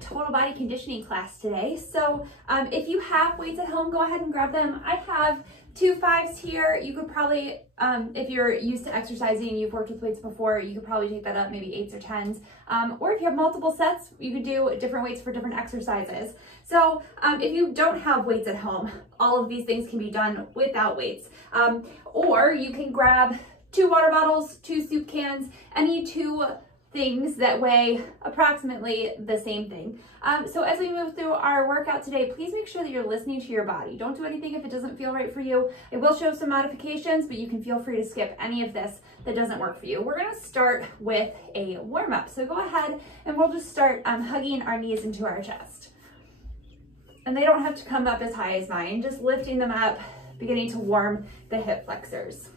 total body conditioning class today. So if you have weights at home, go ahead and grab them. I have 2 5s here. You could probably, if you're used to exercising and you've worked with weights before, you could probably take that up, maybe 8s or 10s. Or if you have multiple sets, you could do different weights for different exercises. So if you don't have weights at home, all of these things can be done without weights. Or you can grab 2 water bottles, 2 soup cans, any 2 things that weigh approximately the same thing. So as we move through our workout today, please make sure that you're listening to your body. Don't do anything if it doesn't feel right for you. It will show some modifications, but you can feel free to skip any of this that doesn't work for you. We're gonna start with a warm-up. So go ahead and we'll just start hugging our knees into our chest. And they don't have to come up as high as mine, just lifting them up, beginning to warm the hip flexors.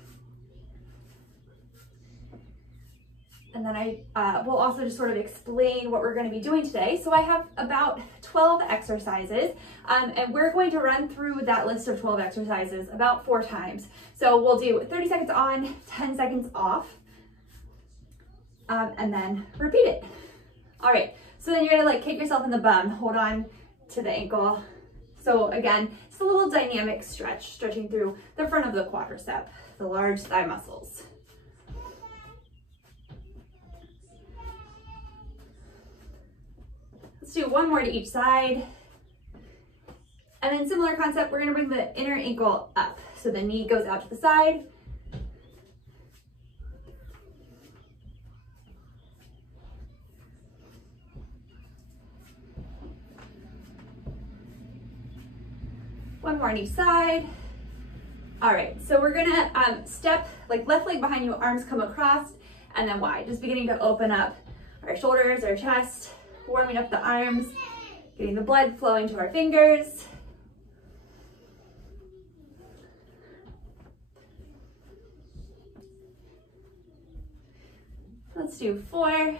And then I will also just sort of explain what we're going to be doing today. So I have about 12 exercises, and we're going to run through that list of 12 exercises about 4 times. So we'll do 30 seconds on, 10 seconds off, and then repeat it. All right, so then you're gonna like kick yourself in the bum, hold on to the ankle. So again, it's a little dynamic stretch, stretching through the front of the quadricep, the large thigh muscles. Let's do 1 more to each side. And then similar concept, we're gonna bring the inner ankle up. So the knee goes out to the side. One more on each side. All right, so we're gonna step like left leg behind you, arms come across and then wide. Just beginning to open up our shoulders, our chest, warming up the arms, getting the blood flowing to our fingers. Let's do 4,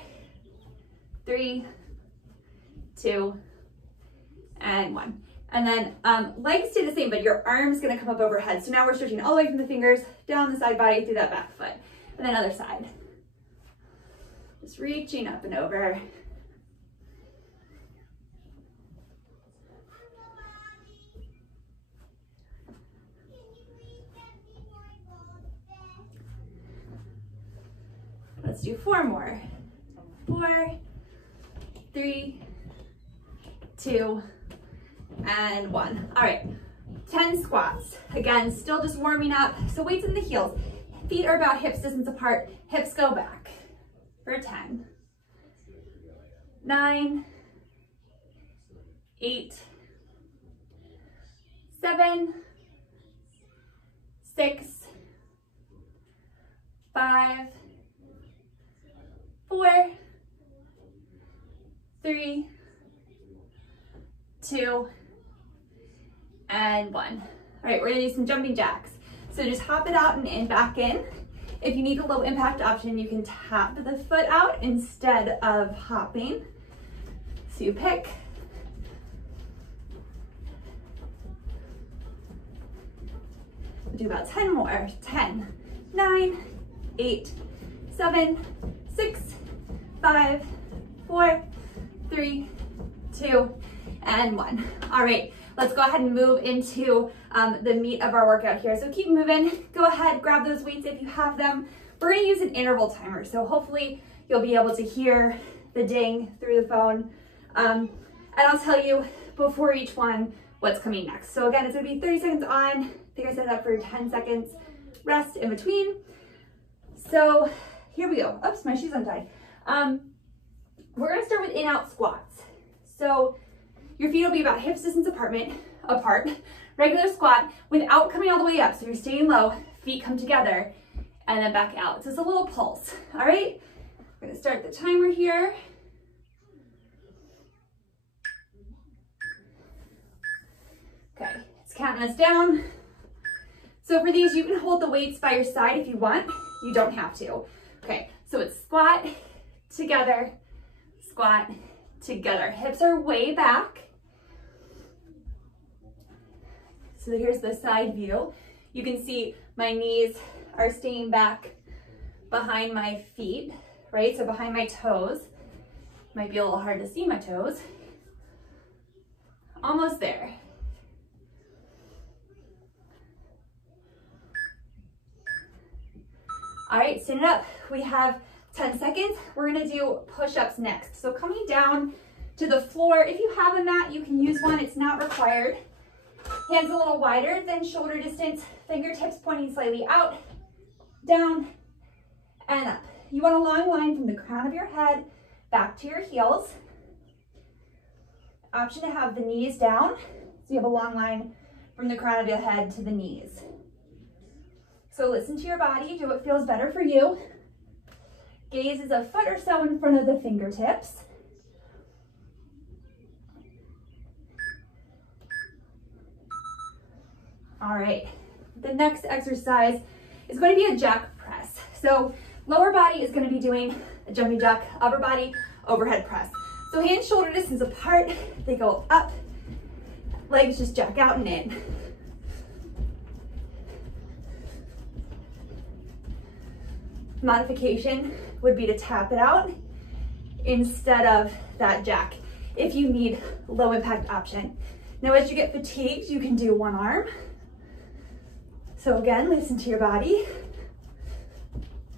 3, 2, and 1. And then legs stay the same, but your arm's gonna come up overhead. So now we're stretching all the way from the fingers down the side body through that back foot. And then other side. Just reaching up and over. Let's do 4 more. 4, 3, 2, and 1. All right, 10 squats. Again, still just warming up. So weights in the heels. Feet are about hips distance apart. Hips go back for 10. 9, 8, 7, 6, 5, 4, 3, 2, and 1. All right, we're gonna do some jumping jacks. So just hop it out and in, back in. If you need a low impact option, you can tap the foot out instead of hopping. So you pick. We'll do about 10 more. 10, 9, 8, 7, 6, 5, 4, 3, 2, and 1. All right, let's go ahead and move into the meat of our workout here. So keep moving. Go ahead, grab those weights if you have them. We're gonna use an interval timer, so hopefully you'll be able to hear the ding through the phone. And I'll tell you before each one what's coming next. So again, it's gonna be 30 seconds on. I think I set that for 10 seconds rest in between. So here we go. Oops, my shoe's untied. We're gonna start with in-out squats. So your feet will be about hips distance apart, regular squat without coming all the way up. So you're staying low, feet come together, and then back out. So it's a little pulse, all right? We're gonna start the timer here. Okay, it's counting us down. So for these, you can hold the weights by your side if you want. You don't have to. Okay, so it's squat, together, squat, together. Hips are way back. So here's the side view. You can see my knees are staying back behind my feet, right? So behind my toes. Might be a little hard to see my toes. Almost there. All right, stand it up. We have 10 seconds. We're gonna do push-ups next. So coming down to the floor, if you have a mat, you can use one, it's not required. Hands a little wider than shoulder distance, fingertips pointing slightly out, down, and up. You want a long line from the crown of your head back to your heels. Option to have the knees down, so you have a long line from the crown of your head to the knees. So listen to your body, do what feels better for you. Gaze is a foot or so in front of the fingertips. All right, the next exercise is going to be a jack press. So lower body is going to be doing a jumping jack, upper body, overhead press. So hands shoulder distance apart, they go up, legs just jack out and in. Modification would be to tap it out instead of that jack if you need low impact option. Now as you get fatigued, you can do one arm. So again, listen to your body,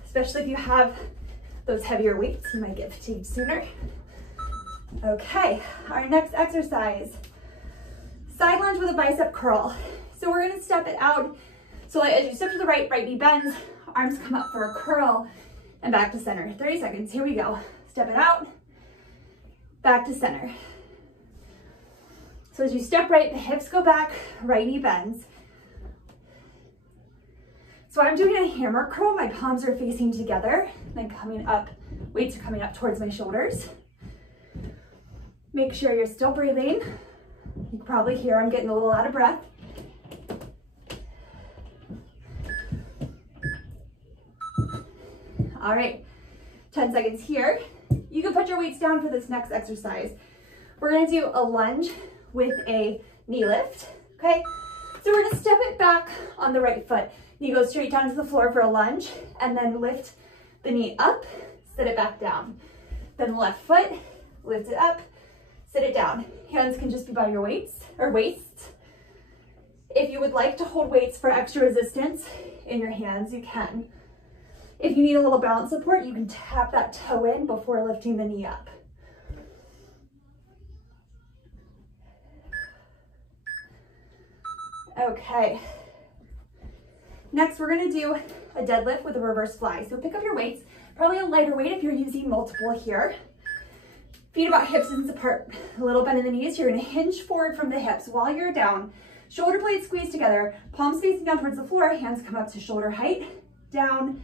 especially if you have those heavier weights, you might get fatigued sooner. Okay, our next exercise, side lunge with a bicep curl. So we're gonna step it out. So as you step to the right, right knee bends, arms come up for a curl, and back to center. 30 seconds, here we go. Step it out, back to center. So as you step right, the hips go back, right knee bends. So I'm doing a hammer curl, my palms are facing together, then coming up, weights are coming up towards my shoulders. Make sure you're still breathing. You can probably hear I'm getting a little out of breath. All right, 10 seconds here. You can put your weights down for this next exercise. We're gonna do a lunge with a knee lift, okay? So we're gonna step it back on the right foot. Knee goes straight down to the floor for a lunge, and then lift the knee up, sit it back down. Then left foot, lift it up, sit it down. Hands can just be by your weights or waists. If you would like to hold weights for extra resistance in your hands, you can. If you need a little balance support, you can tap that toe in before lifting the knee up. Okay. Next, we're gonna do a deadlift with a reverse fly. So pick up your weights, probably a lighter weight if you're using multiple here. Feet about hip distance apart, a little bend in the knees. You're gonna hinge forward from the hips while you're down. Shoulder blades squeeze together, palms facing down towards the floor, hands come up to shoulder height, down,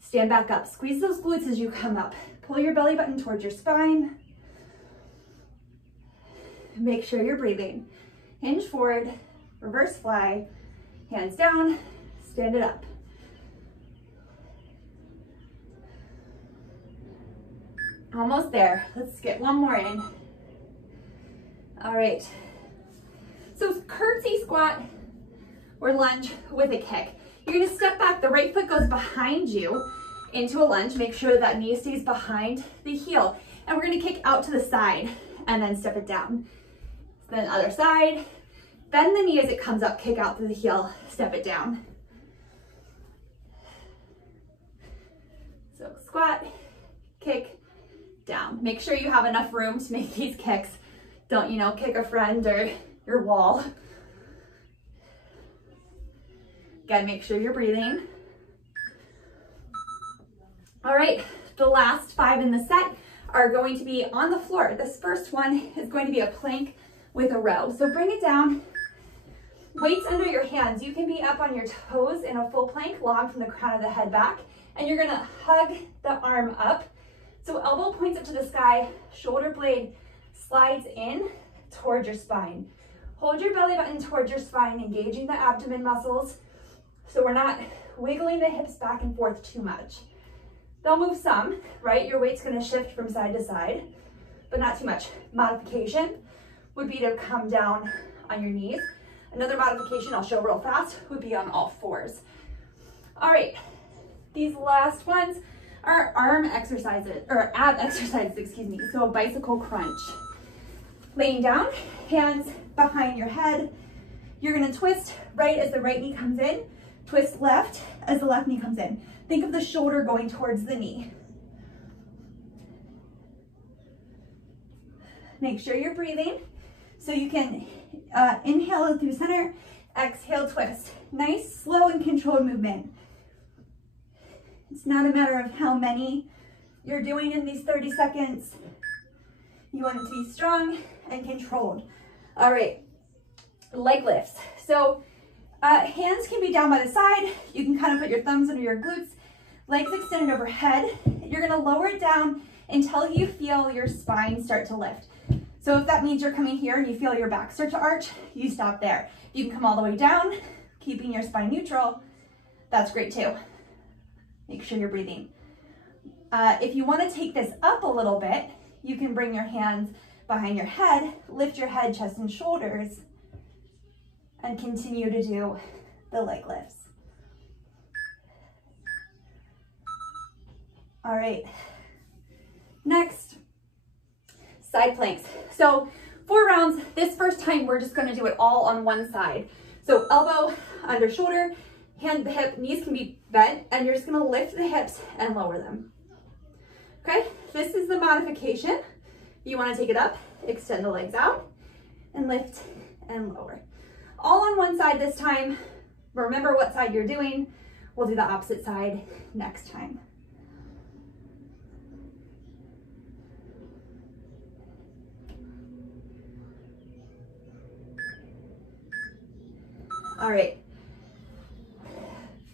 stand back up. Squeeze those glutes as you come up. Pull your belly button towards your spine. Make sure you're breathing. Hinge forward, reverse fly, hands down, stand it up. Almost there. Let's get one more in. All right. So curtsy squat or lunge with a kick. You're gonna step back, the right foot goes behind you into a lunge. Make sure that knee stays behind the heel. And we're gonna kick out to the side and then step it down. Then other side, bend the knee as it comes up, kick out to the heel, step it down. So squat, kick, down. Make sure you have enough room to make these kicks. Don't, kick a friend or your wall. Again, make sure you're breathing. All right, the last 5 in the set are going to be on the floor. This first one is going to be a plank with a row. So bring it down, weights under your hands. You can be up on your toes in a full plank, long from the crown of the head back, and you're gonna hug the arm up. So elbow points up to the sky, shoulder blade slides in towards your spine. Hold your belly button towards your spine, engaging the abdomen muscles. So we're not wiggling the hips back and forth too much. They'll move some, right? Your weight's gonna shift from side to side, but not too much. Modification would be to come down on your knees. Another modification I'll show real fast would be on all fours. All right, these last ones our arm exercises, or ab exercises, excuse me. So a bicycle crunch. Laying down, hands behind your head. You're gonna twist right as the right knee comes in, twist left as the left knee comes in. Think of the shoulder going towards the knee. Make sure you're breathing. So you can inhale through center, exhale, twist. Nice, slow, and controlled movement. It's not a matter of how many you're doing in these 30 seconds. You want it to be strong and controlled. All right, leg lifts. So hands can be down by the side. You can kind of put your thumbs under your glutes, legs extended overhead. You're gonna lower it down until you feel your spine start to lift. So if that means you're coming here and you feel your back start to arch, you stop there. You can come all the way down, keeping your spine neutral. That's great too. Make sure you're breathing. If you want to take this up a little bit, you can bring your hands behind your head, lift your head, chest, and shoulders, and continue to do the leg lifts. All right, next, side planks. So 4 rounds. This first time, we're just gonna do it all on one side. So elbow under shoulder, hand to hip, knees can be bent, and you're just gonna lift the hips and lower them. Okay, this is the modification. You wanna take it up, extend the legs out, and lift and lower. All on one side this time. Remember what side you're doing. We'll do the opposite side next time. All right,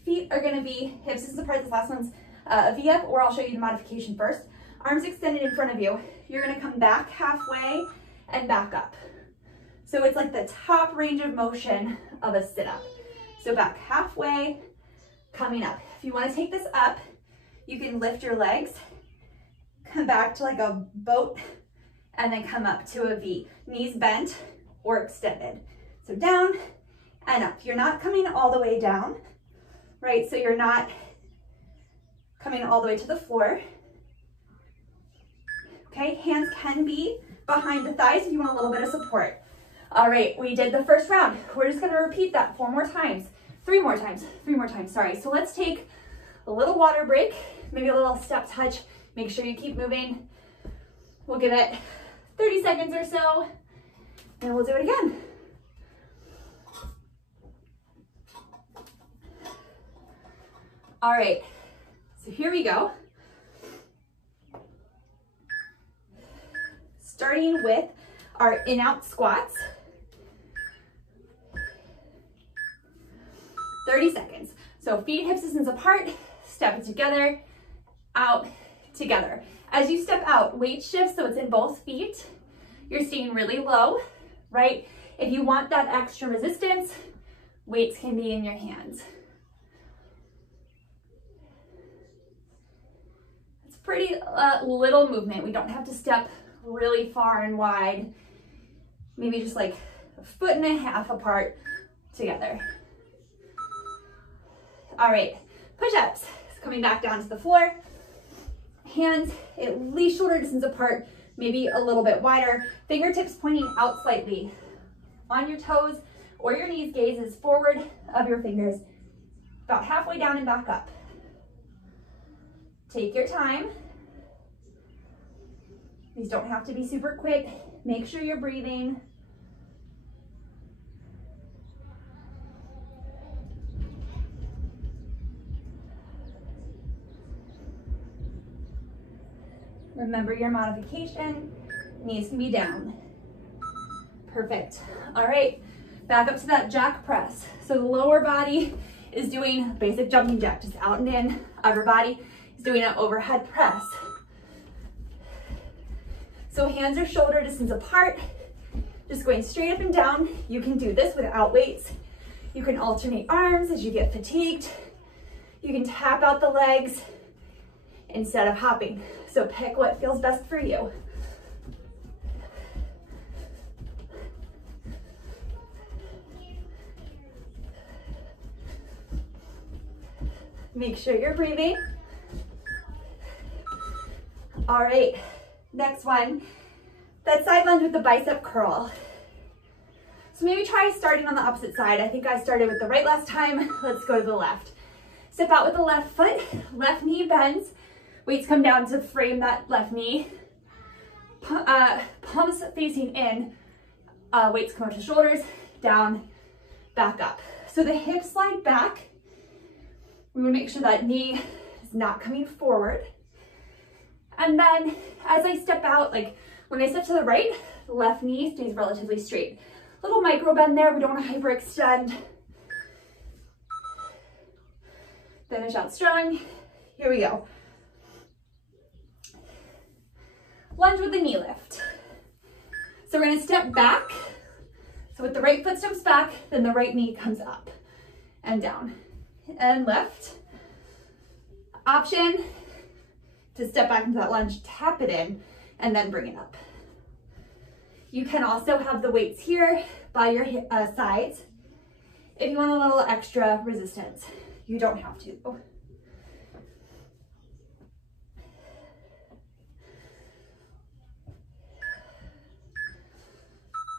feet are gonna be, hips is apart, this last one's a V-up, or I'll show you the modification first. Arms extended in front of you. You're gonna come back halfway and back up. So it's like the top range of motion of a sit-up. So back halfway, coming up. If you wanna take this up, you can lift your legs, come back to like a boat, and then come up to a V. Knees bent or extended. So down and up. You're not coming all the way down, right? So you're not coming all the way to the floor. Okay, hands can be behind the thighs if you want a little bit of support. All right, we did the first round. We're just gonna repeat that 4 more times, 3 more times, sorry. So let's take a little water break, maybe a little step touch. Make sure you keep moving. We'll give it 30 seconds or so, and we'll do it again. All right, so here we go. Starting with our in-out squats. 30 seconds. So feet, hips, distance apart, step it together, out, together. As you step out, weight shifts so it's in both feet. You're staying really low, right? If you want that extra resistance, weights can be in your hands. It's pretty little movement. We don't have to step really far and wide. Maybe just like 1.5 feet apart together. All right, push-ups. Coming back down to the floor. Hands at least shoulder distance apart, maybe a little bit wider. Fingertips pointing out slightly. On your toes or your knees, gaze is forward of your fingers. About halfway down and back up. Take your time. These don't have to be super quick. Make sure you're breathing. Remember your modification, knees can be down. Perfect. All right, back up to that jack press. So the lower body is doing basic jumping jack, just out and in. Upper body is doing an overhead press. So hands are shoulder distance apart, just going straight up and down. You can do this without weights. You can alternate arms as you get fatigued. You can tap out the legs instead of hopping. So pick what feels best for you. Make sure you're breathing. All right, next one, that side lunge with the bicep curl. So maybe try starting on the opposite side. I think I started with the right last time. Let's go to the left. Step out with the left foot, left knee bends, weights come down to frame that left knee. Palms facing in, weights come up to shoulders, down, back up. So the hips slide back. We want to make sure that knee is not coming forward. And then as I step out, like when I step to the right, the left knee stays relatively straight. Little micro bend there, we don't want to hyperextend. Finish out strong. Here we go. Lunge with the knee lift. So we're going to step back. So with the right foot steps back, then the right knee comes up and down and lift. Option to step back into that lunge, tap it in, and then bring it up. You can also have the weights here by your sides if you want a little extra resistance. You don't have to.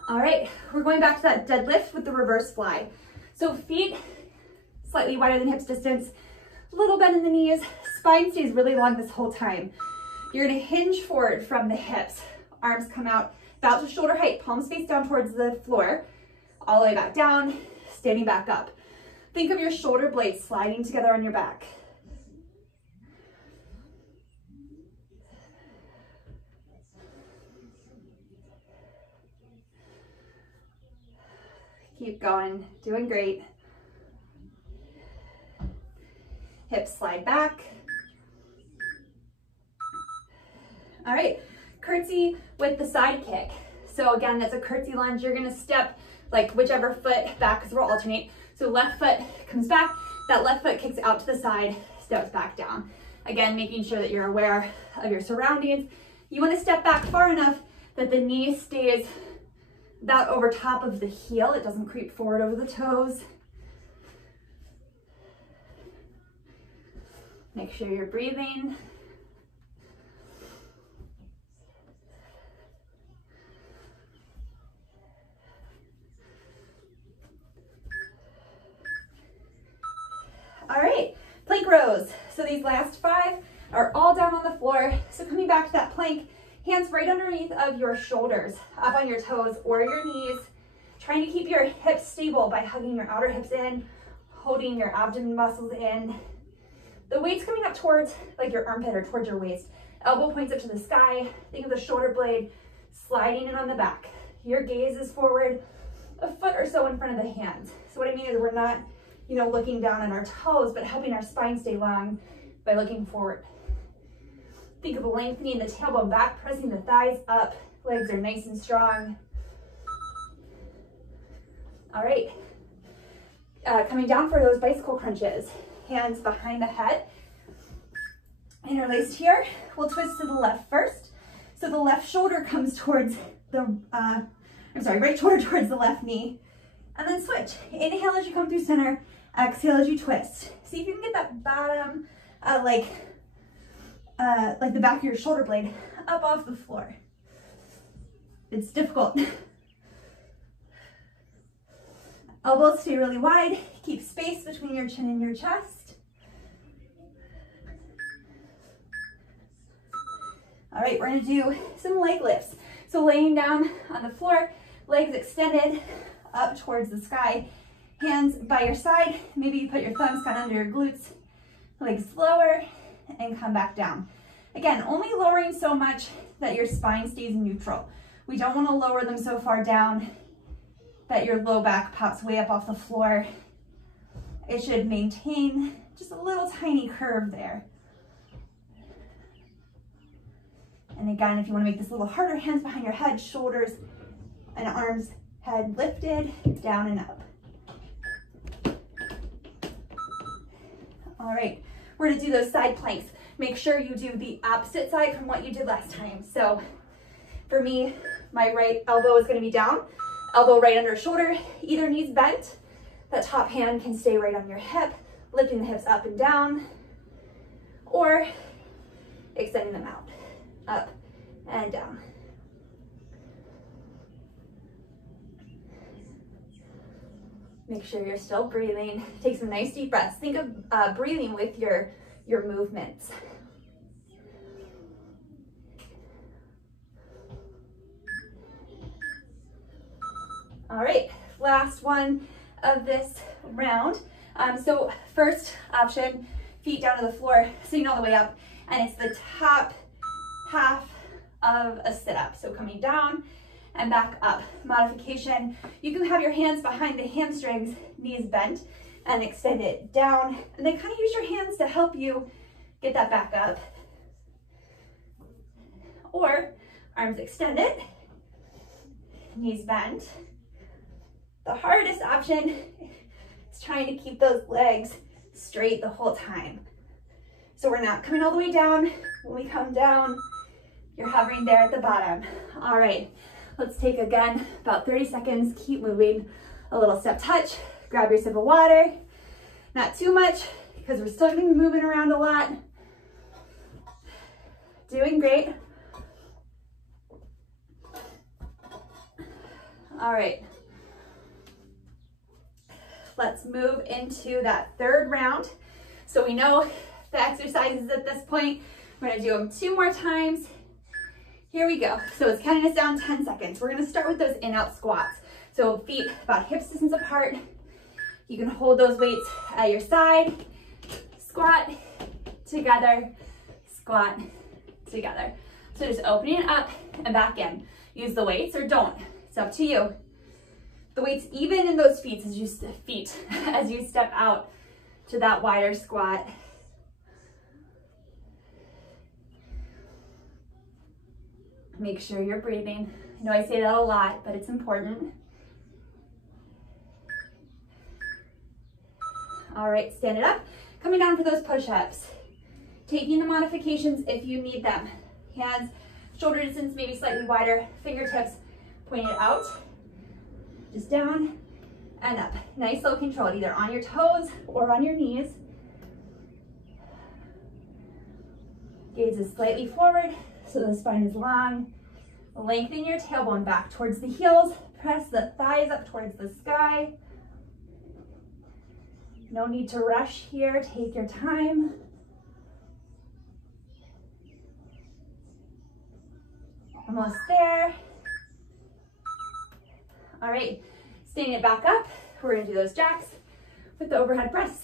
All right, we're going back to that deadlift with the reverse fly. So feet slightly wider than hips distance, little bend in the knees, spine stays really long this whole time. You're gonna hinge forward from the hips, arms come out about to shoulder height, palms face down towards the floor, all the way back down, standing back up. Think of your shoulder blades sliding together on your back. Keep going, doing great. Hips slide back. All right, curtsy with the Sidekick. So again, that's a curtsy lunge. You're gonna step like whichever foot back, because we'll alternate. So left foot comes back, that left foot kicks out to the side, steps back down. Again, making sure that you're aware of your surroundings. You wanna step back far enough that the knee stays about over top of the heel. It doesn't creep forward over the toes. Make sure you're breathing. All right, plank rows. So these last 5 are all down on the floor. So coming back to that plank, hands right underneath of your shoulders, up on your toes or your knees. Trying to keep your hips stable by hugging your outer hips in, holding your abdomen muscles in. The weight's coming up towards like your armpit or towards your waist. Elbow points up to the sky. Think of the shoulder blade sliding in on the back. Your gaze is forward, a foot or so in front of the hands. So what I mean is we're not, looking down on our toes, but helping our spine stay long by looking forward. Think of lengthening the tailbone back, pressing the thighs up. Legs are nice and strong. All right. Coming down for those bicycle crunches. Hands behind the head. Interlaced here. We'll twist to the left first. So the left shoulder comes towards the, right shoulder towards the left knee. And then switch. Inhale as you come through center. Exhale as you twist. See if you can get that bottom, like the back of your shoulder blade up off the floor. It's difficult. Elbows stay really wide. Keep space between your chin and your chest. All right, we're gonna do some leg lifts. So laying down on the floor, legs extended up towards the sky, hands by your side. Maybe you put your thumbs kind of under your glutes, legs lower, and come back down. Again, only lowering so much that your spine stays neutral. We don't want to lower them so far down that your low back pops way up off the floor. It should maintain just a little tiny curve there. And again, if you want to make this a little harder, hands behind your head, shoulders and arms, head lifted, down and up. All right, we're gonna do those side planks. Make sure you do the opposite side from what you did last time. So for me, my right elbow is gonna be down, elbow right under shoulder, either knee's bent. That top hand can stay right on your hip, lifting the hips up and down, or extending them out. up and down. Make sure you're still breathing. Take some nice deep breaths. Think of breathing with your movements. All right, last one of this round. So first option, feet down to the floor, sitting all the way up, and it's the top half of a sit-up. So coming down and back up. Modification, you can have your hands behind the hamstrings, knees bent, and extend it down, and then kind of use your hands to help you get that back up. Or arms extended, knees bent. The hardest option is trying to keep those legs straight the whole time. So we're not coming all the way down. When we come down, you're hovering there at the bottom. All right, let's take again about 30 seconds. Keep moving. A little step touch. Grab your sip of water. Not too much because we're still going to be moving around a lot. Doing great. All right. Let's move into that third round. So we know the exercises at this point. We're gonna do them 2 more times. Here we go. So it's counting us down 10 seconds. We're gonna start with those in-out squats. So feet about hips distance apart. You can hold those weights at your side. Squat together, squat together. So just opening it up and back in. Use the weights or don't. It's up to you. The weight's even in those feet as you step out to that wider squat. Make sure you're breathing. I know I say that a lot, but it's important. All right, stand it up. Coming down for those push-ups. Taking the modifications if you need them. Hands, shoulder distance, maybe slightly wider, fingertips pointed out. Just down and up. Nice low control, either on your toes or on your knees. Gaze is slightly forward so the spine is long. Lengthen your tailbone back towards the heels. Press the thighs up towards the sky. No need to rush here. Take your time. Almost there. All right, standing it back up. We're gonna do those jacks with the overhead press.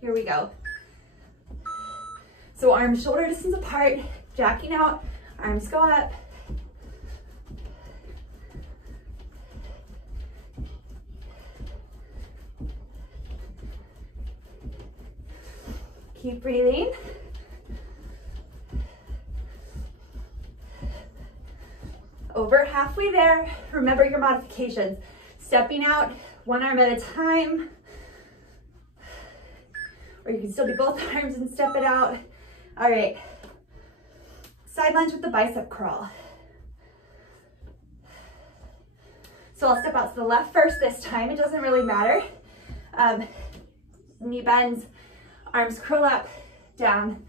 Here we go. So arms shoulder distance apart, jacking out, arms go up. Keep breathing. Over halfway there. Remember your modifications. Stepping out, one arm at a time. Or you can still do both arms and step it out. All right. Side lunge with the bicep curl. So I'll step out to the left first this time. It doesn't really matter. Knee bends, arms curl up, down,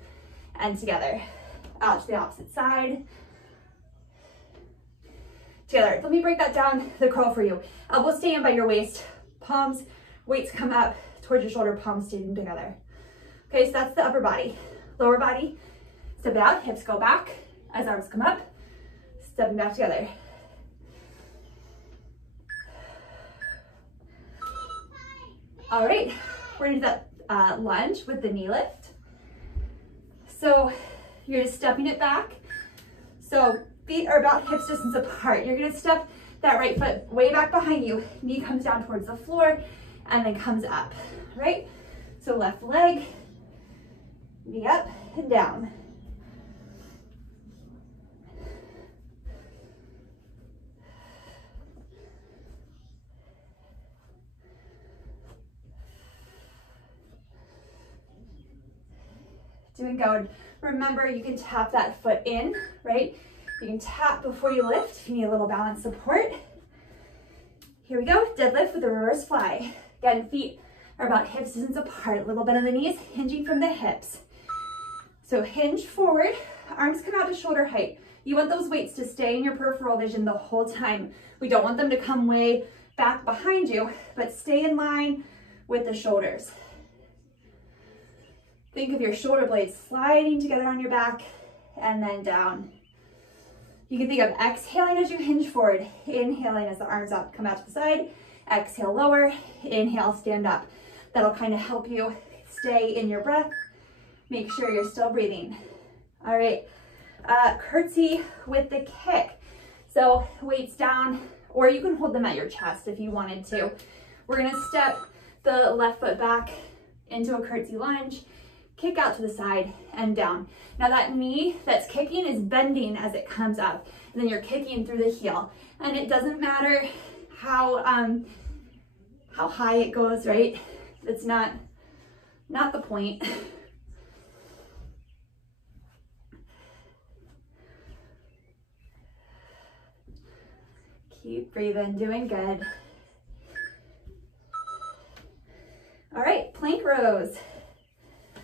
and together. Out to the opposite side. Together. Let me break that down, the curl for you. Elbows stay in by your waist. Palms, weights come up towards your shoulder, palms stay together. Okay, so that's the upper body. Lower body, step it out, hips go back as arms come up, stepping back together. All right, we're gonna do that lunge with the knee lift. So you're just stepping it back. So feet are about hips distance apart. You're gonna step that right foot way back behind you. Knee comes down towards the floor and then comes up, right? So left leg, knee up and down. Doing good. Remember, you can tap that foot in, right? You can tap before you lift if you need a little balance support. Here we go, deadlift with a reverse fly. Again, feet are about hips distance apart, a little bit on the knees, hinging from the hips. So hinge forward, arms come out to shoulder height. You want those weights to stay in your peripheral vision the whole time. We don't want them to come way back behind you, but stay in line with the shoulders. Think of your shoulder blades sliding together on your back and then down. You can think of exhaling as you hinge forward, inhaling as the arms up, come out to the side, exhale lower, inhale, stand up. That'll kind of help you stay in your breath. Make sure you're still breathing. All right, curtsy with the kick. So weights down, or you can hold them at your chest if you wanted to. We're gonna step the left foot back into a curtsy lunge, kick out to the side and down. Now that knee that's kicking is bending as it comes up, and then you're kicking through the heel. And it doesn't matter how high it goes, right? It's not the point. Keep breathing, doing good. All right, plank rows.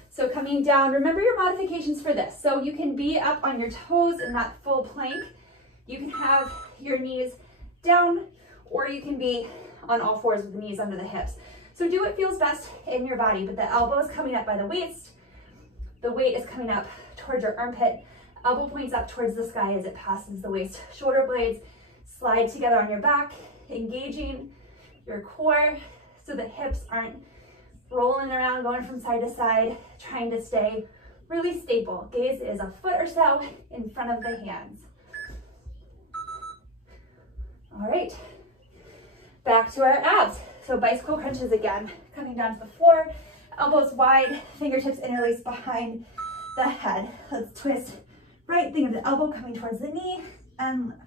So coming down, remember your modifications for this. So you can be up on your toes in that full plank. You can have your knees down, or you can be on all fours with the knees under the hips. So do what feels best in your body, but the elbow is coming up by the waist. The weight is coming up towards your armpit. Elbow points up towards the sky as it passes the waist. Shoulder blades slide together on your back, engaging your core so the hips aren't rolling around, going from side to side, trying to stay really stable. Gaze is a foot or so in front of the hands. All right, back to our abs. So bicycle crunches again, coming down to the floor, elbows wide, fingertips interlace behind the head. Let's twist right, think of the elbow coming towards the knee and lift.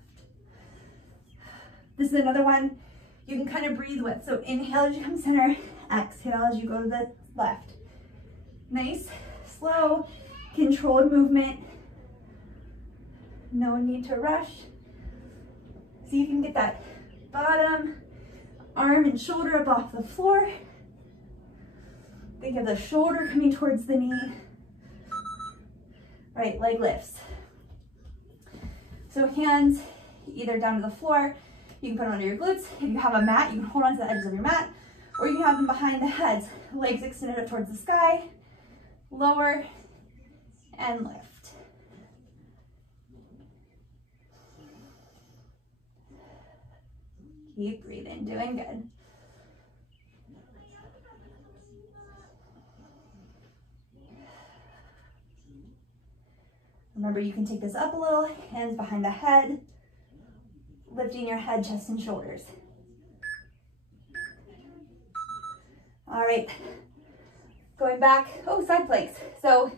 This is another one you can kind of breathe with. So inhale as you come center, exhale as you go to the left. Nice, slow, controlled movement. No need to rush. See if you can get that bottom arm and shoulder up off the floor. Think of the shoulder coming towards the knee. Right, leg lifts. So hands either down to the floor, you can put them under your glutes. If you have a mat, you can hold on to the edges of your mat, or you can have them behind the heads, legs extended up towards the sky, lower, and lift. Keep breathing, doing good. Remember, you can take this up a little, hands behind the head, lifting your head, chest, and shoulders. All right, going back, side planks. So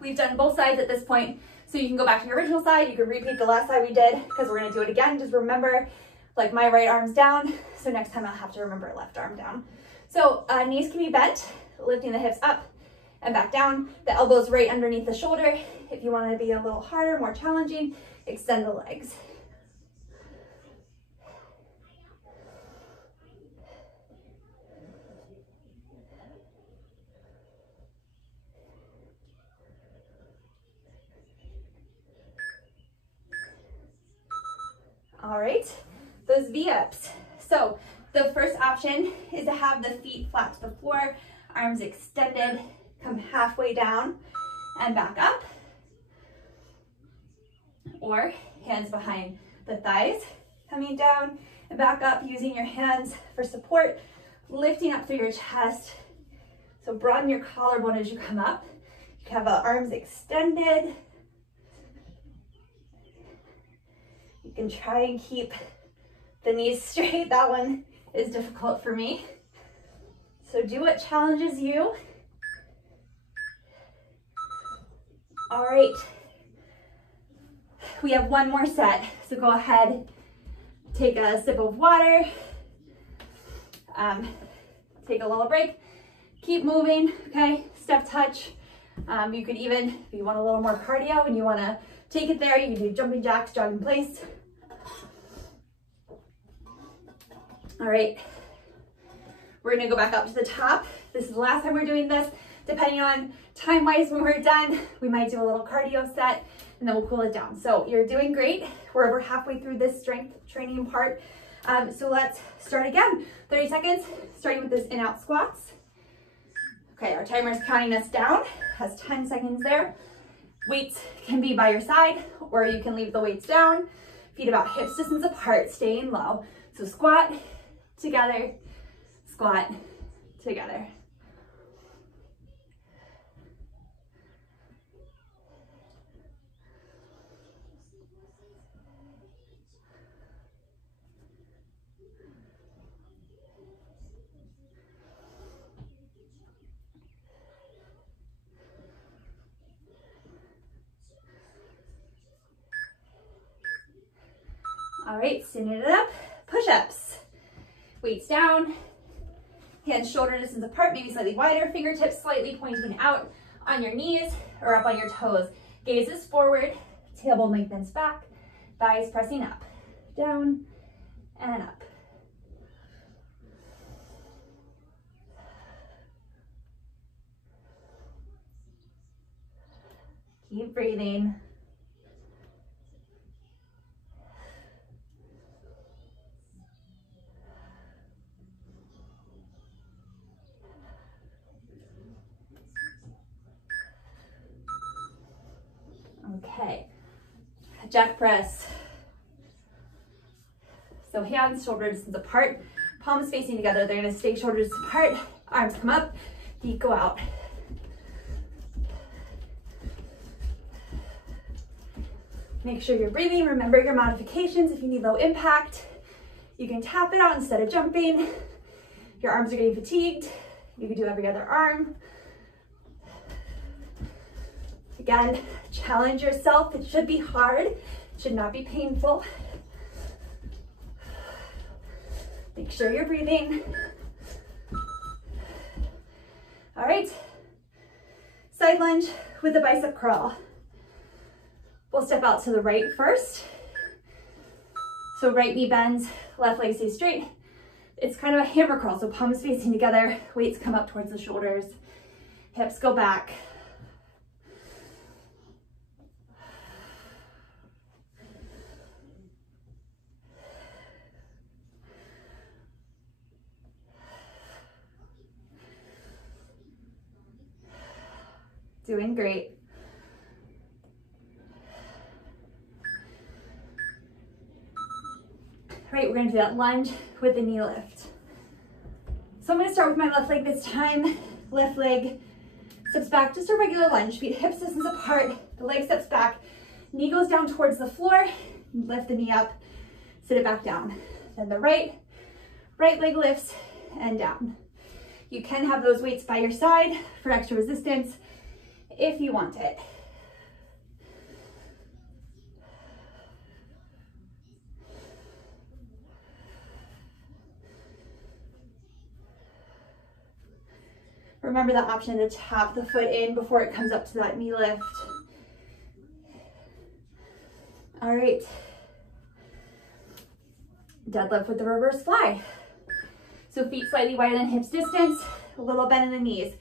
we've done both sides at this point. So you can go back to your original side, you can repeat the last side we did, because we're gonna do it again. Just remember, like my right arm's down, so next time I'll have to remember left arm down. So knees can be bent, lifting the hips up and back down. The elbows right underneath the shoulder. If you want to be a little harder, more challenging, extend the legs. All right, those V-ups. So the first option is to have the feet flat to the floor, arms extended, come halfway down and back up. Or hands behind the thighs, coming down and back up, using your hands for support, lifting up through your chest. So broaden your collarbone as you come up. You can have the arms extended. You can try and keep the knees straight. That one is difficult for me. So do what challenges you. All right. We have one more set. So go ahead, take a sip of water, take a little break, keep moving, okay? Step touch. You could even, if you want a little more cardio and you want to take it there, you can do jumping jacks, jog in place. All right, we're gonna go back up to the top. This is the last time we're doing this. Depending on time-wise when we're done, we might do a little cardio set and then we'll cool it down. So you're doing great. We're over halfway through this strength training part. So let's start again. 30 seconds, starting with this in-out squats. Okay, our timer is counting us down, has 10 seconds there. Weights can be by your side, or you can leave the weights down. Feet about hips distance apart, staying low. So squat, together, squat, together. All right, standing it up, push-ups. Weights down, hands shoulder distance apart, maybe slightly wider, fingertips slightly pointing out on your knees or up on your toes. Gaze is forward, tailbone lengthens back, thighs pressing up, down and up. Keep breathing. Okay, jack press. So hands shoulder distance apart, palms facing together. They're gonna stay shoulder distance apart, arms come up, feet go out. Make sure you're breathing. Remember your modifications. If you need low impact, you can tap it out instead of jumping. Your arms are getting fatigued, you can do every other arm. Again, challenge yourself. It should be hard. It should not be painful. Make sure you're breathing. All right. Side lunge with the bicep curl. We'll step out to the right first. So right knee bends, left leg stays straight. It's kind of a hammer curl, so palms facing together, weights come up towards the shoulders, hips go back. Doing great. All right, we're gonna do that lunge with the knee lift. So I'm gonna start with my left leg this time. Left leg steps back, just a regular lunge. Feet hips distance apart, the leg steps back, knee goes down towards the floor, lift the knee up, sit it back down. Then the right leg lifts and down. You can have those weights by your side for extra resistance if you want it. Remember the option to tap the foot in before it comes up to that knee lift. All right. Deadlift with the reverse fly. So feet slightly wider than hips distance, a little bend in the knees.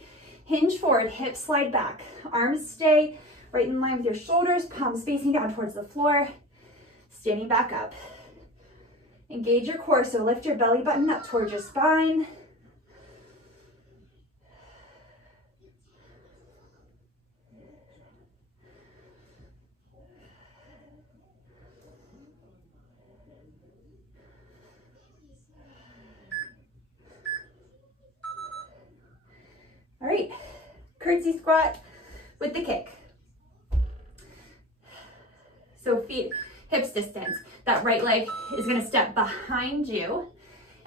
Hinge forward, hips slide back. Arms stay right in line with your shoulders, palms facing down towards the floor. Standing back up. Engage your core, so lift your belly button up towards your spine. All right, curtsy squat with the kick. So feet hips distance. That right leg is gonna step behind you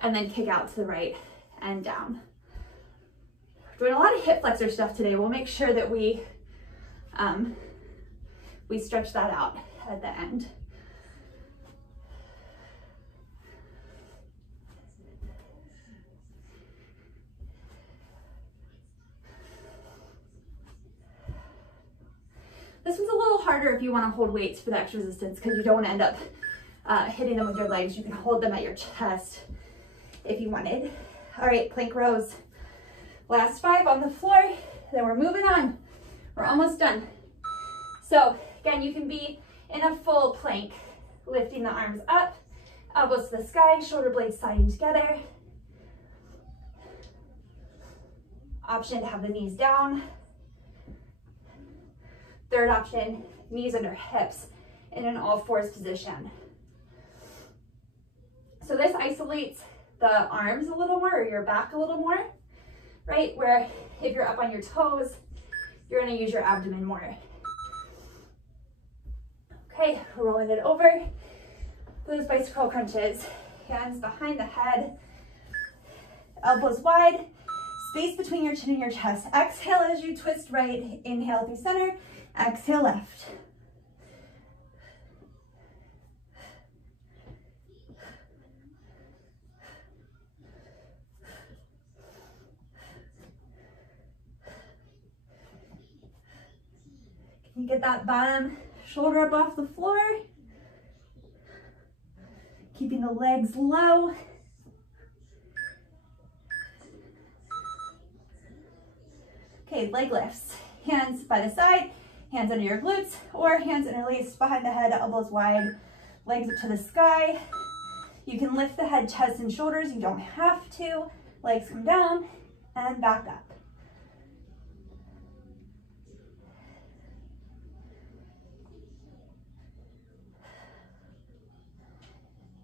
and then kick out to the right and down. We're doing a lot of hip flexor stuff today. We'll make sure that we stretch that out at the end. This one's a little harder if you want to hold weights for the extra resistance because you don't want to end up hitting them with your legs. You can hold them at your chest if you wanted. All right, plank rows. Last 5 on the floor. Then we're moving on. We're almost done. So again, you can be in a full plank, lifting the arms up, elbows to the sky, shoulder blades sliding together. Option to have the knees down. Third option, knees under hips in an all fours position. So this isolates the arms a little more, or your back a little more, right? Where if you're up on your toes, you're gonna use your abdomen more. Okay, rolling it over. Those bicycle crunches, hands behind the head, elbows wide, space between your chin and your chest. Exhale as you twist right, inhale through center, exhale left. Can you get that bottom shoulder up off the floor? Keeping the legs low. Okay, leg lifts. Hands by the side, hands under your glutes, or hands interlaced behind the head, elbows wide, legs up to the sky. You can lift the head, chest, and shoulders. You don't have to. Legs come down and back up.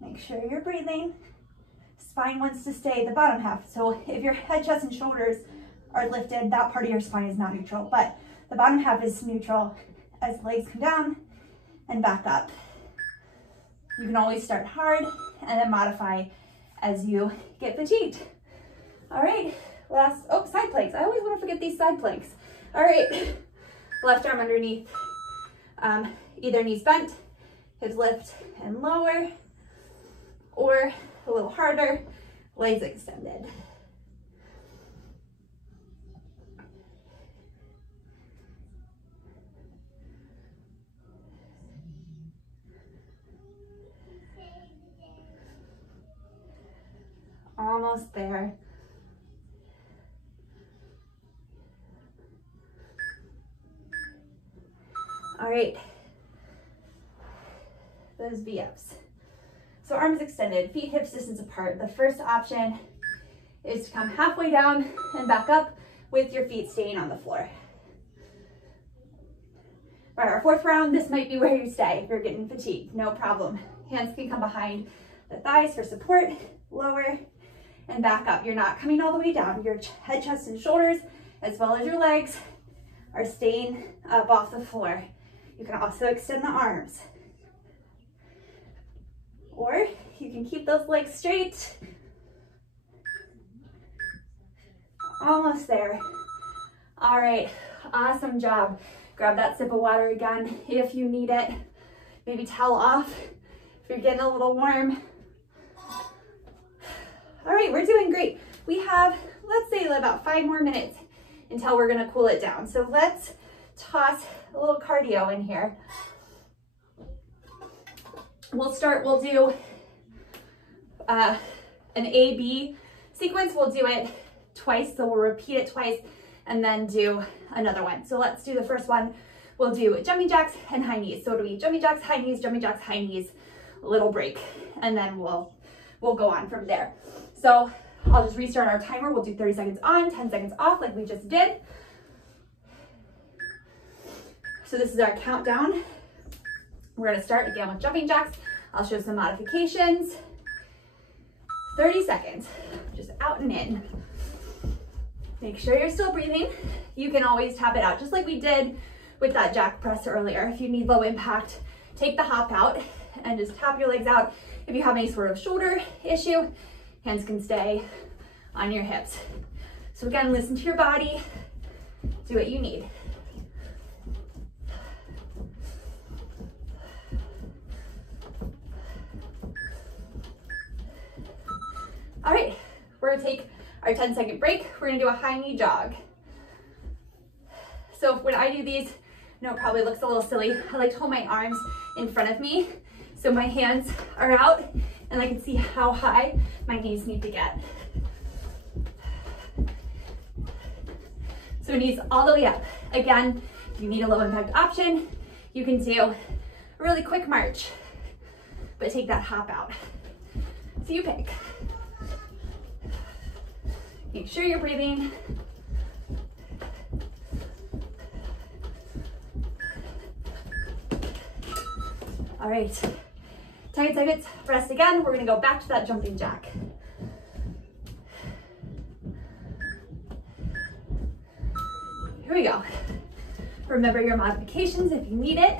Make sure you're breathing. Spine wants to stay the bottom half. So if your head, chest, and shoulders are lifted, that part of your spine is not neutral, but the bottom half is neutral as legs come down and back up. You can always start hard and then modify as you get fatigued. All right, side planks. I always want to forget these side planks. All right, left arm underneath, either knees bent, hips lift and lower, or a little harder, legs extended. Almost there. All right, those V-ups. So arms extended, feet hips distance apart. The first option is to come halfway down and back up with your feet staying on the floor. All right, our fourth round, this might be where you stay if you're getting fatigued, no problem. Hands can come behind the thighs for support, lower and back up. You're not coming all the way down. Your head, chest, and shoulders, as well as your legs, are staying up off the floor. You can also extend the arms. Or you can keep those legs straight. Almost there. All right, awesome job. Grab that sip of water again if you need it. Maybe towel off if you're getting a little warm. All right, we're doing great. We have, let's say, about 5 more minutes until we're gonna cool it down. So let's toss a little cardio in here. We'll do an A-B sequence. We'll do it twice, so we'll repeat it twice and then do another one. So let's do the first one. We'll do jumping jacks and high knees. So it'll be jumping jacks, high knees, jumping jacks, high knees, a little break, and then we'll go on from there. So I'll just restart our timer. We'll do 30 seconds on, 10 seconds off like we just did. So this is our countdown. We're gonna start again with jumping jacks. I'll show some modifications. 30 seconds, just out and in. Make sure you're still breathing. You can always tap it out, just like we did with that jack press earlier. If you need low impact, take the hop out and just tap your legs out. If you have any sort of shoulder issue, hands can stay on your hips. So again, listen to your body, do what you need. All right, we're gonna take our 10-second break. We're gonna do a high knee jog. So when I do these, I know it probably looks a little silly. I like to hold my arms in front of me so my hands are out and I can see how high my knees need to get. So knees all the way up. Again, if you need a low impact option, you can do a really quick march, but take that hop out. So you pick. Make sure you're breathing. All right, 10 seconds, rest again. We're gonna go back to that jumping jack. Here we go. Remember your modifications if you need it.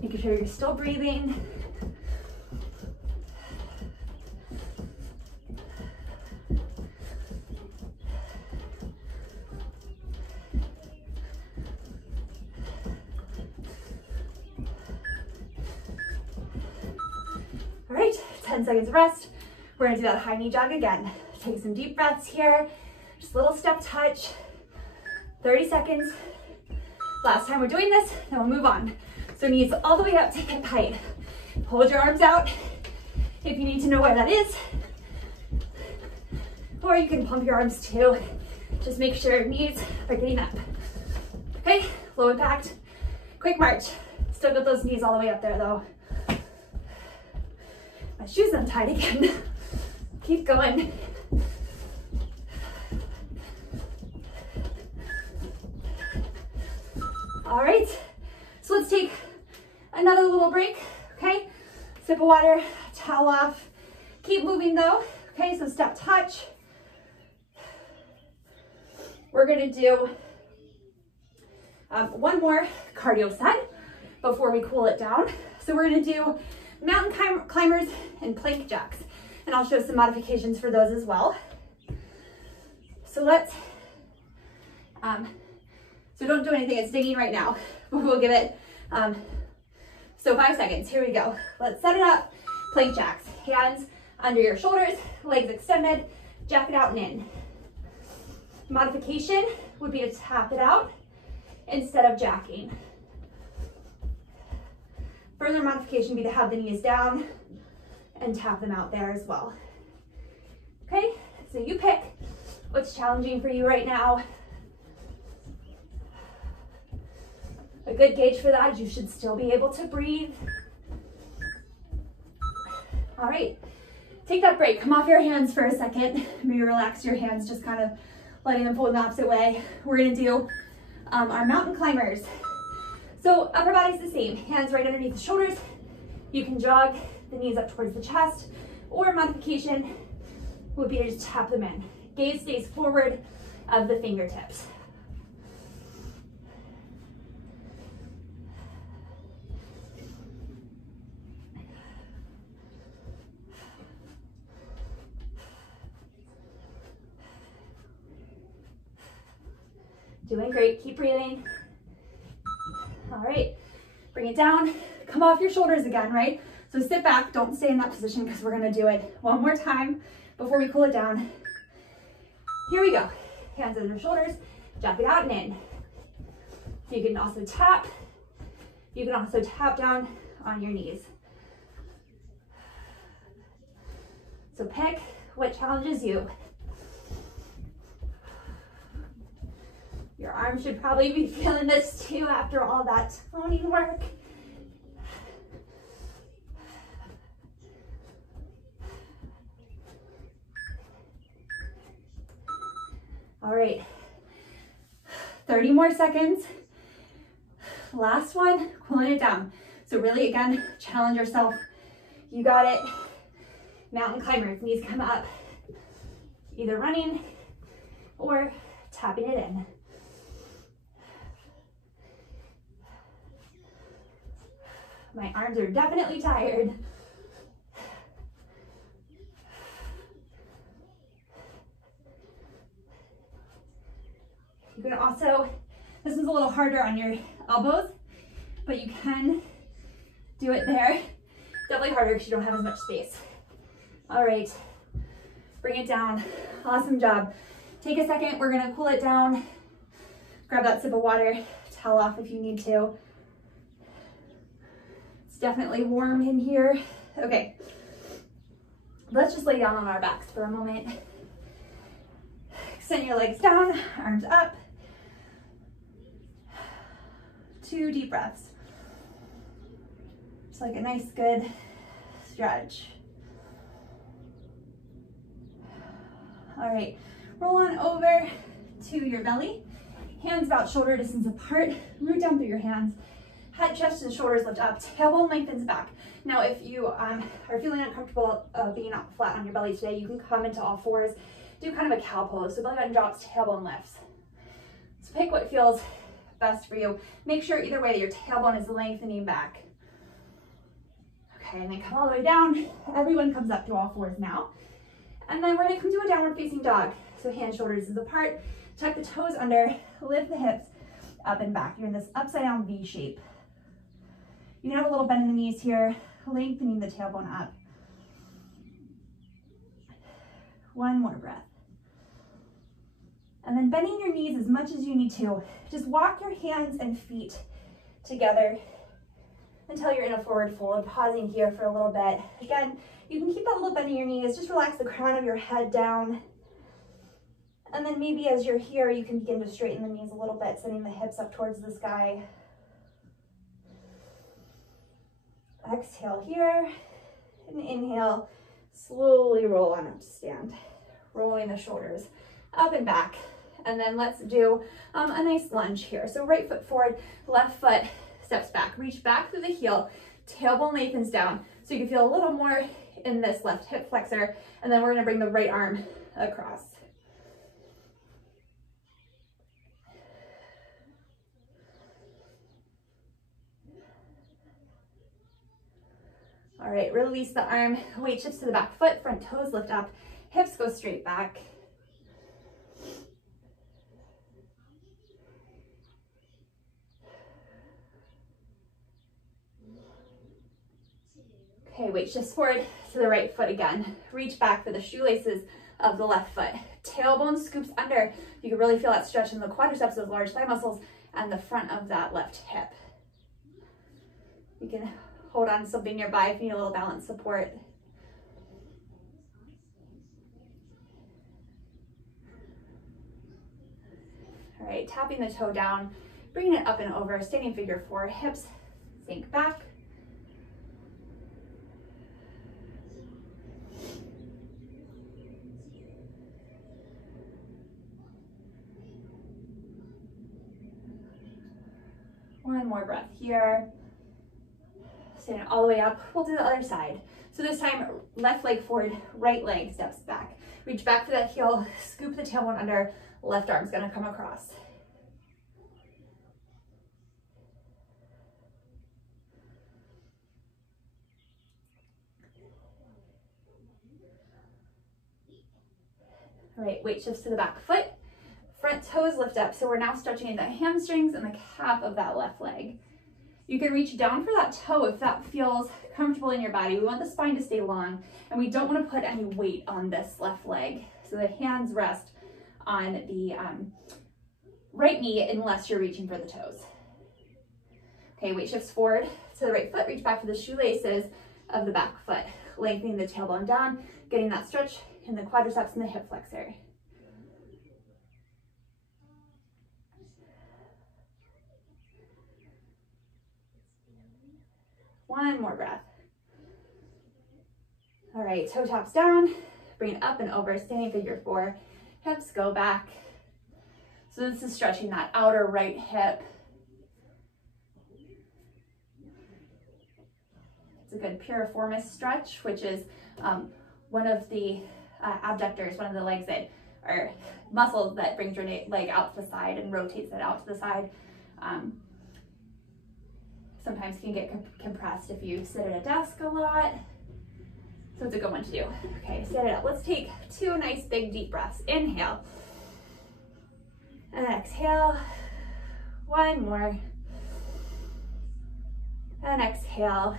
Making sure you're still breathing. All right, 10 seconds of rest. We're gonna do that high knee jog again. Take some deep breaths here. Just a little step touch. 30 seconds. Last time we're doing this, then we'll move on. So knees all the way up to hip height. Hold your arms out if you need to know where that is. Or you can pump your arms too. Just make sure your knees are getting up. Okay, low impact, quick march. Still got those knees all the way up there though. My shoes untied again. Keep going. All right, so let's take another little break, okay? Sip of water, towel off. Keep moving though, okay? So step touch. We're gonna do one more cardio set before we cool it down. So we're gonna do mountain climbers and plank jacks. And I'll show some modifications for those as well. So let's, so don't do anything, it's stinging right now. We'll give it, so 5 seconds, here we go. Let's set it up, plank jacks. Hands under your shoulders, legs extended, jack it out and in. Modification would be to tap it out instead of jacking. Further modification would be to have the knees down and tap them out there as well. Okay, so you pick what's challenging for you right now. A good gauge for that is you should still be able to breathe. All right, take that break. Come off your hands for a second. Maybe relax your hands, just kind of letting them pull in the opposite way. We're gonna do our mountain climbers. So upper body's the same, hands right underneath the shoulders. You can jog the knees up towards the chest, or modification would be to just tap them in. Gaze stays forward of the fingertips. Doing great, keep breathing. All right, bring it down, come off your shoulders again, right? So sit back, don't stay in that position because we're gonna do it one more time before we cool it down. Here we go, hands under shoulders, jack it out and in. You can also tap down on your knees. So pick what challenges you. Your arms should probably be feeling this too after all that toning work. All right, 30 more seconds. Last one, cooling it down. So really, again, challenge yourself. You got it. Mountain climbers, knees come up. Either running or tapping it in. My arms are definitely tired. You can also, this one's a little harder on your elbows, but you can do it there. Definitely harder because you don't have as much space. All right, bring it down. Awesome job. Take a second, we're gonna cool it down. Grab that sip of water, towel off if you need to. It's definitely warm in here. Okay, let's just lay down on our backs for a moment. Extend your legs down, arms up. 2 deep breaths. Just like a nice, good stretch. All right, roll on over to your belly. Hands about shoulder distance apart. Root down through your hands. Head, chest, and shoulders lift up. Tailbone lengthens back. Now, if you are feeling uncomfortable being flat on your belly today, you can come into all fours. Do kind of a cow pose. So belly button drops, tailbone lifts. So pick what feels best for you. Make sure either way that your tailbone is lengthening back. Okay, and then come all the way down. Everyone comes up to all fours now. And then we're gonna come to a downward facing dog. So hands, shoulders is apart. Tuck the toes under, lift the hips up and back. You're in this upside down V shape. You can have a little bend in the knees here, lengthening the tailbone up. 1 more breath. And then bending your knees as much as you need to. Just walk your hands and feet together until you're in a forward fold, pausing here for a little bit. Again, you can keep that little bend in your knees, just relax the crown of your head down. And then maybe as you're here, you can begin to straighten the knees a little bit, sending the hips up towards the sky. Exhale here, and inhale, slowly roll on up to stand. Rolling the shoulders up and back. And then let's do a nice lunge here. So right foot forward, left foot steps back. Reach back through the heel, tailbone lengthens down. So you can feel a little more in this left hip flexor. And then we're gonna bring the right arm across. All right, release the arm, weight shifts to the back foot, front toes lift up, hips go straight back. Okay, weight shifts forward to the right foot again. Reach back for the shoelaces of the left foot. Tailbone scoops under. You can really feel that stretch in the quadriceps, those large thigh muscles, and the front of that left hip. You can hold on to something nearby if you need a little balance support. All right, tapping the toe down, bringing it up and over, standing figure 4, hips sink back. One more breath here. Stand it all the way up. We'll do the other side. So this time, left leg forward, right leg steps back. Reach back for that heel, scoop the tailbone under, left arm's gonna come across. All right, weight shifts to the back foot. Front toes lift up. So we're now stretching the hamstrings and the calf of that left leg. You can reach down for that toe if that feels comfortable in your body. We want the spine to stay long, and we don't want to put any weight on this left leg. So the hands rest on the right knee unless you're reaching for the toes. Okay, weight shifts forward to the right foot. Reach back for the shoelaces of the back foot, lengthening the tailbone down, getting that stretch in the quadriceps and the hip flexor. One more breath. All right, toe taps down, bring it up and over, standing figure 4, hips go back. So this is stretching that outer right hip. It's a good piriformis stretch, which is one of the abductors, one of the legs that are muscles that brings your leg out to the side and rotates it out to the side. Sometimes can get compressed if you sit at a desk a lot. So it's a good one to do. Okay, stand it up. Let's take 2 nice big deep breaths. Inhale. And exhale. 1 more. And exhale.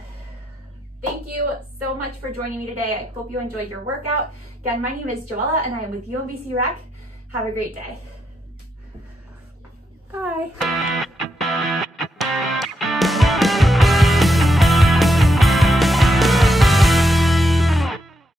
Thank you so much for joining me today. I hope you enjoyed your workout. Again, my name is Joella and I am with UMBC Rec. Have a great day. Bye.